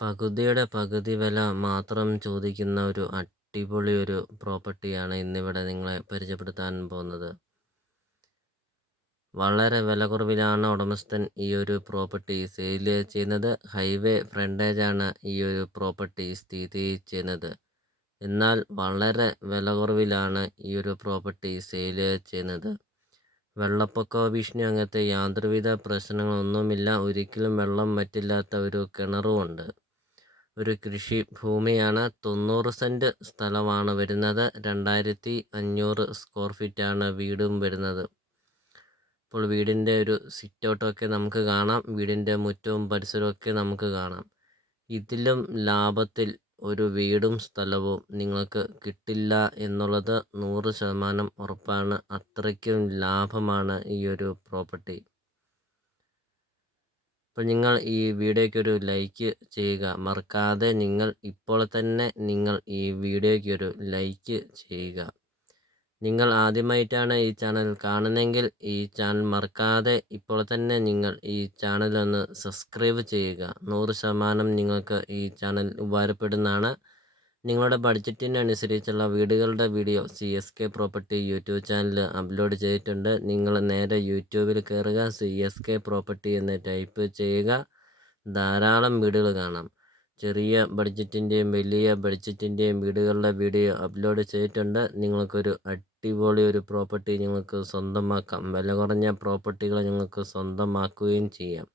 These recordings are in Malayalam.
പകുതിയുടെ പകുതി വില മാത്രം ചോദിക്കുന്ന ഒരു അടിപൊളി ഒരു പ്രോപ്പർട്ടിയാണ് ഇന്നിവിടെ നിങ്ങളെ പരിചയപ്പെടുത്താൻ പോകുന്നത്. വളരെ വില കുറവിലാണ് ഉടമസ്ഥൻ ഈ ഒരു പ്രോപ്പർട്ടി സെയിൽ ചെയ്യുന്നത്. ഹൈവേ ഫ്രണ്ടേജാണ് ഈ ഒരു പ്രോപ്പർട്ടി സ്ഥിതി ചെയ്യുന്നത്. എന്നാൽ വളരെ വില കുറവിലാണ് ഈ ഒരു പ്രോപ്പർട്ടി സെയിൽ ചെയ്യുന്നത്. വെള്ളപ്പൊക്ക ഭീഷണി അങ്ങനത്തെ യാതൊരുവിധ പ്രശ്നങ്ങളൊന്നുമില്ല. ഒരിക്കലും വെള്ളം വറ്റില്ലാത്ത ഒരു കിണറുമുണ്ട് ഒരു കൃഷി ഭൂമിയാണ് തൊണ്ണൂറ് സെന്റ് സ്ഥലമാണ് വരുന്നത്. രണ്ടായിരത്തി അഞ്ഞൂറ് സ്ക്വയർ ഫീറ്റാണ് വീടും വരുന്നത്. അപ്പോൾ വീടിന്റെ ഒരു സിറ്റ് ഔട്ടൊക്കെ നമുക്ക് കാണാം. വീടിന്റെ മുറ്റവും പരിസരമൊക്കെ നമുക്ക് കാണാം. ഇതിലും ലാഭത്തിൽ ഒരു വീടും സ്ഥലവും നിങ്ങൾക്ക് കിട്ടില്ല എന്നുള്ളത് നൂറ് ശതമാനം ഉറപ്പാണ്. അത്രയ്ക്കും ലാഭമാണ് ഈ ഒരു പ്രോപ്പർട്ടി. അപ്പോൾ നിങ്ങൾ ഈ വീഡിയോയ്ക്ക് ഒരു ലൈക്ക് ചെയ്യുക. മറക്കാതെ നിങ്ങൾ ഇപ്പോൾ തന്നെ നിങ്ങൾ ഈ വീഡിയോയ്ക്ക് ഒരു ലൈക്ക് ചെയ്യുക. നിങ്ങൾ ആദ്യമായിട്ടാണ് ഈ ചാനൽ കാണുന്നതെങ്കിൽ ഈ ചാനൽ മറക്കാതെ ഇപ്പോൾ തന്നെ നിങ്ങൾ ഈ ചാനലൊന്ന് സബ്സ്ക്രൈബ് ചെയ്യുക. നൂറ് ശതമാനം നിങ്ങൾക്ക് ഈ ചാനൽ ഉപകാരപ്പെടുന്നതാണ്. നിങ്ങളുടെ ബഡ്ജറ്റിനനുസരിച്ചുള്ള വീടുകളുടെ video C S K property YouTube channel upload ചെയ്തിട്ടുണ്ട്. നിങ്ങൾ നേരെ യൂട്യൂബിൽ കയറുക സി എസ് കെ പ്രോപ്പർട്ടി എന്ന് ടൈപ്പ് ചെയ്യുക. ധാരാളം വീടുകൾ കാണാം. ചെറിയ ബഡ്ജറ്റിന്റെയും വലിയ ബഡ്ജറ്റിന്റെയും വീടുകളുടെ വീഡിയോ അപ്ലോഡ് ചെയ്തിട്ടുണ്ട്. നിങ്ങൾക്കൊരു അടിപൊളി ഒരു പ്രോപ്പർട്ടി നിങ്ങൾക്ക് സ്വന്തമാക്കാം. വില കുറഞ്ഞ പ്രോപ്പർട്ടികൾ നിങ്ങൾക്ക് സ്വന്തമാക്കുകയും ചെയ്യാം.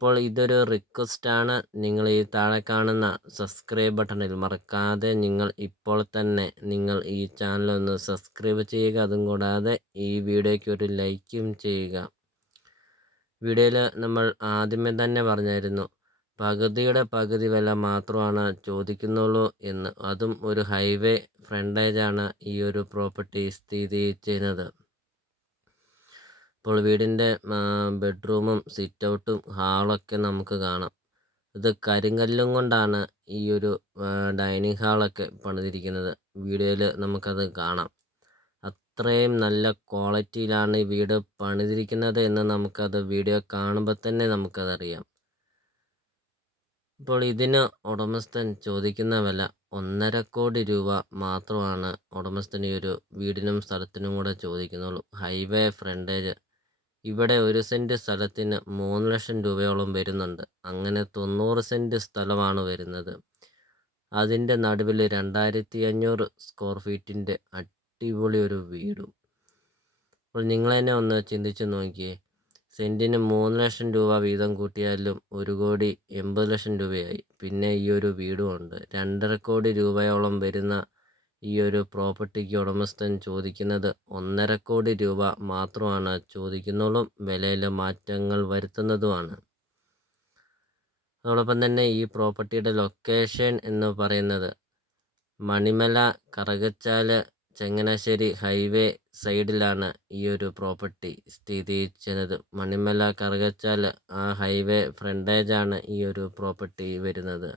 അപ്പോൾ ഇതൊരു റിക്വസ്റ്റ് ആണ് നിങ്ങൾ ഈ താഴെ കാണുന്ന സബ്സ്ക്രൈബ് ബട്ടണിൽ മറക്കാതെ നിങ്ങൾ ഇപ്പോൾ തന്നെ നിങ്ങൾ ഈ ചാനൽ ഒന്ന് സബ്സ്ക്രൈബ് ചെയ്യുക. അതും കൂടാതെ ഈ വീഡിയോയ്ക്ക് ഒരു ലൈക്കും ചെയ്യുക. വീഡിയോയിൽ നമ്മൾ ആദ്യമേ തന്നെ പറഞ്ഞായിരുന്നു പകുതിയുടെ പകുതി വില മാത്രമാണ് ചോദിക്കുന്നുള്ളൂ എന്ന്. അതും ഒരു ഹൈവേ ഫ്രണ്ടേജാണ് ഈ ഒരു പ്രോപ്പർട്ടി സ്ഥിതി ചെയ്യുന്നത്. ഇപ്പോൾ വീടിന്റെ ബെഡ്റൂമും സിറ്റ് ഔട്ടും ഹാളൊക്കെ നമുക്ക് കാണാം. ഇത് കരിങ്കല്ലും കൊണ്ടാണ് ഈ ഒരു ഡൈനിങ് ഹാളൊക്കെ പണിതിരിക്കുന്നത്. വീഡിയോയിൽ നമുക്കത് കാണാം. അത്രയും നല്ല ക്വാളിറ്റിയിലാണ് ഈ വീട് പണിതിരിക്കുന്നത് എന്ന് നമുക്കത് വീഡിയോ കാണുമ്പോൾ തന്നെ നമുക്കതറിയാം. ഇപ്പോൾ ഇതിന് ഉടമസ്ഥൻ ചോദിക്കുന്ന വില ഒന്നര കോടി രൂപ മാത്രമാണ് ഉടമസ്ഥൻ ഈ ഒരു വീടിനും സ്ഥലത്തിനും കൂടെ ചോദിക്കുന്നുള്ളൂ. ഹൈവേ ഫ്രണ്ടേജ് ഇവിടെ ഒരു സെന്റ് സ്ഥലത്തിന് മൂന്ന് ലക്ഷം രൂപയോളം വരുന്നുണ്ട്. അങ്ങനെ തൊണ്ണൂറ് സെന്റ് സ്ഥലമാണ് വരുന്നത്. അതിന്റെ നടുവിൽ രണ്ടായിരത്തി അഞ്ഞൂറ് സ്ക്വയർ ഫീറ്റിന്റെ അടിപൊളി ഒരു വീടും. അപ്പോൾ നിങ്ങൾ തന്നെ ഒന്ന് ചിന്തിച്ച് നോക്കിയേ. സെന്റിന് മൂന്ന് ലക്ഷം രൂപ വീതം കൂട്ടിയാലും ഒരു കോടി എൺപത് ലക്ഷം രൂപയായി. പിന്നെ ഈ ഒരു വീടുമുണ്ട് രണ്ടര കോടി രൂപയോളം വരുന്ന ഈ ഒരു പ്രോപ്പർട്ടിക്ക് ഉടമസ്ഥൻ ചോദിക്കുന്നത് ഒന്നര കോടി രൂപ മാത്രമാണ് ചോദിക്കുന്നുള്ളൂ. വിലയിൽ മാറ്റങ്ങൾ വരുത്തുന്നതുമാണ്. അതോടൊപ്പം തന്നെ ഈ പ്രോപ്പർട്ടിയുടെ ലൊക്കേഷൻ എന്ന് പറയുന്നത് മണിമല കറകച്ചാൽ ചങ്ങനാശ്ശേരി ഹൈവേ സൈഡിലാണ് ഈ ഒരു പ്രോപ്പർട്ടി സ്ഥിതി ചെയ്യുന്നത്. മണിമല കറുകച്ചാൽ ആ ഹൈവേ ഫ്രണ്ടേജാണ് ഈ ഒരു പ്രോപ്പർട്ടി വരുന്നത്.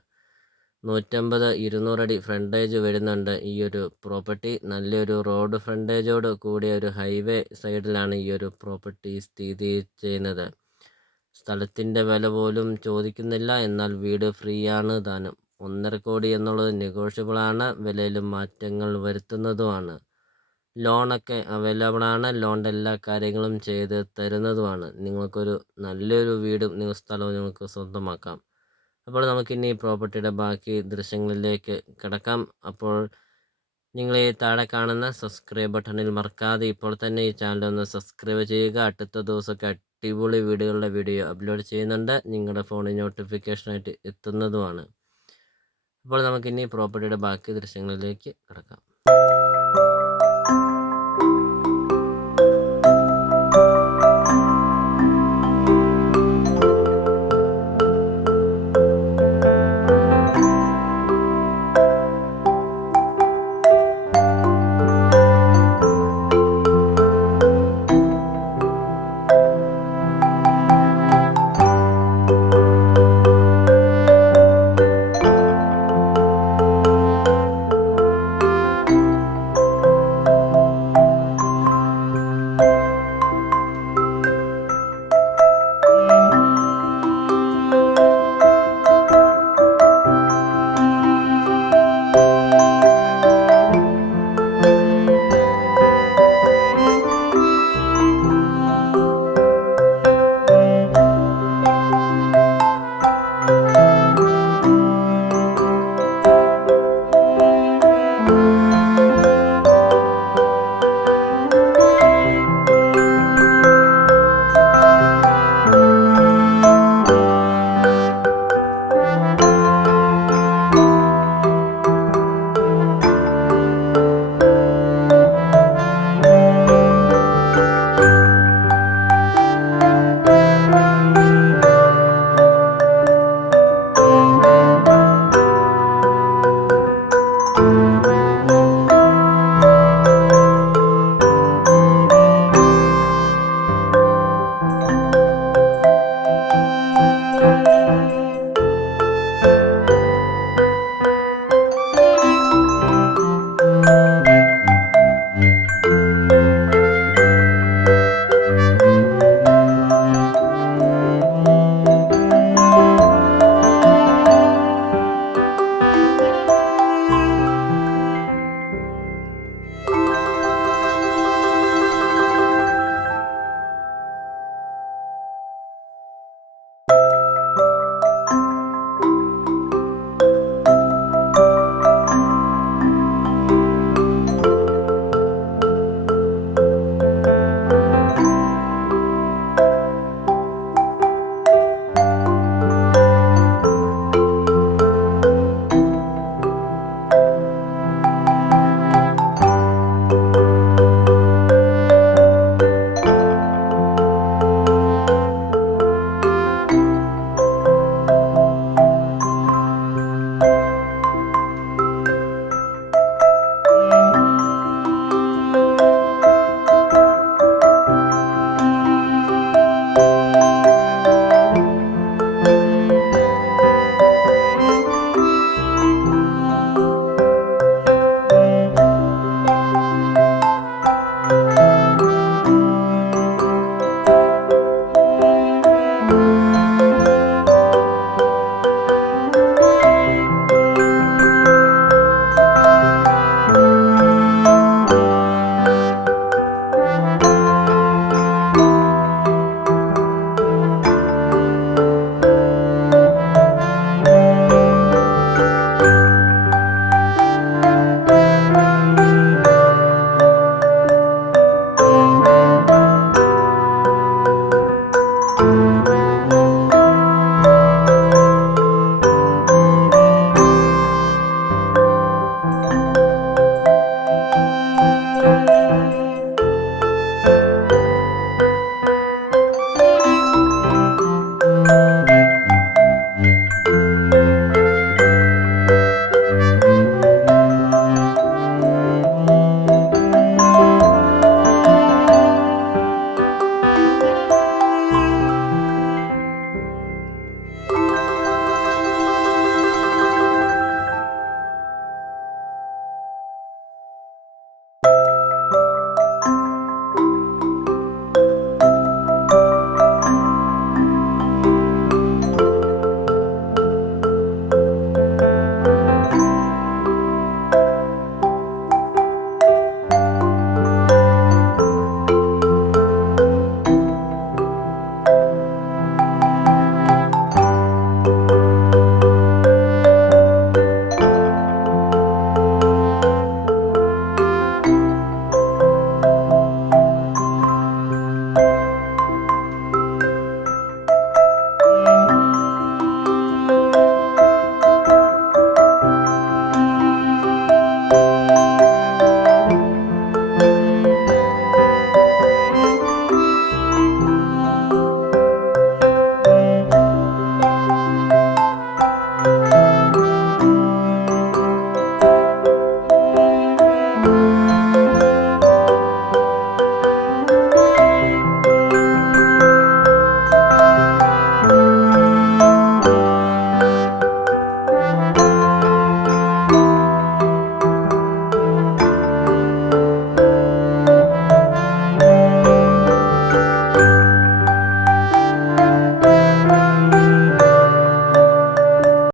നൂറ്റമ്പത് ഇരുന്നൂറടി ഫ്രണ്ടേജ് വരുന്നുണ്ട്. ഈ ഒരു പ്രോപ്പർട്ടി നല്ലൊരു റോഡ് ഫ്രണ്ടേജോട് കൂടിയ ഒരു ഹൈവേ സൈഡിലാണ് ഈ ഒരു പ്രോപ്പർട്ടി സ്ഥിതി ചെയ്യുന്നത്. സ്ഥലത്തിന്റെ വില പോലും ചോദിക്കുന്നില്ല. എന്നാൽ വീട് ഫ്രീ ആണ് താനും. ഒന്നര കോടി എന്നുള്ളത് നെഗോഷ്യബിളാണ് വിലയിലും മാറ്റങ്ങൾ വരുത്തുന്നതുമാണ്. ലോണൊക്കെ അവൈലബിൾ ആണ് ലോണിന്റെ എല്ലാ കാര്യങ്ങളും ചെയ്ത് തരുന്നതുമാണ്. നിങ്ങൾക്കൊരു നല്ലൊരു വീടും നിങ്ങൾ സ്ഥലവും നിങ്ങൾക്ക് സ്വന്തമാക്കാം. അപ്പോൾ നമുക്കിനി പ്രോപ്പർട്ടിയുടെ ബാക്കി ദൃശ്യങ്ങളിലേക്ക് കിടക്കാം. അപ്പോൾ നിങ്ങൾ ഈ താഴെ കാണുന്ന സബ്സ്ക്രൈബ് ബട്ടണിൽ മറക്കാതെ ഇപ്പോൾ തന്നെ ഈ ചാനൽ ഒന്ന് സബ്സ്ക്രൈബ് ചെയ്യുക. അടുത്ത ദിവസമൊക്കെ അടിപൊളി വീഡിയോകളുടെ വീഡിയോ അപ്ലോഡ് ചെയ്യുന്നുണ്ട്. നിങ്ങളുടെ ഫോണിൽ നോട്ടിഫിക്കേഷനായിട്ട് എത്തുന്നതുമാണ്. അപ്പോൾ നമുക്കിനി പ്രോപ്പർട്ടിയുടെ ബാക്കി ദൃശ്യങ്ങളിലേക്ക് കിടക്കാം.